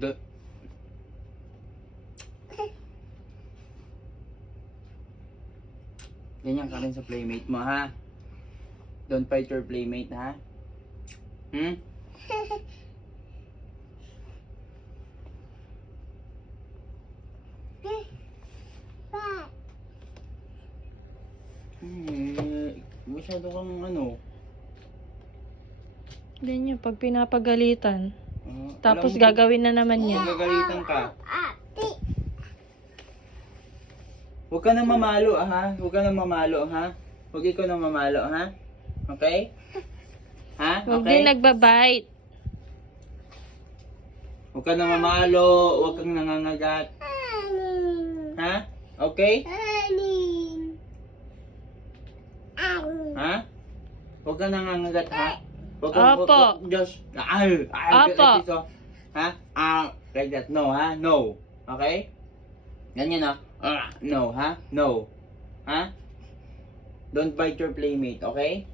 Do Ganyan ka rin sa playmate mo, ha? Don't fight your playmate, ha? Hmm? Masyado kang ano. Ganyan, pag pinapagalitan. Tapos alam mo, gagawin na naman niya. kung gagalitan ka. Huwag ka nang mamalo, ha? Huwag ka nang mamalo, ha? Huwag ikaw nang mamalo, ha? Okay? Ha? Huwag Okay? din nagbabite. Huwag ka nang mamalo, huwag kang nangangagat. Ha? Okay? Ha? Huwag ka nangangagat, ha? Huwag kang, Opo. just, Opo. like this, oh. Ha? Like that, no, ha? No. Okay? Ganyan, ha? No, ha? No. Ha? Don't bite your playmate, okay?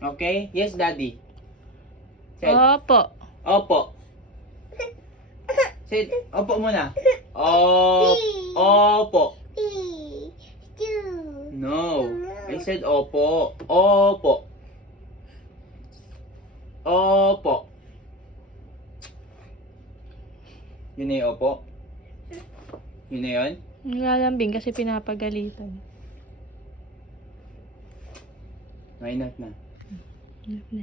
Okay? Yes, Daddy. Say, Opo. opo. Say, opo muna. Opo. No. I said opo. Opo. Opo. Yun na yung opo. Yun na yun. Nilalambing kasi pinapagalitan. May enough na. Enough na.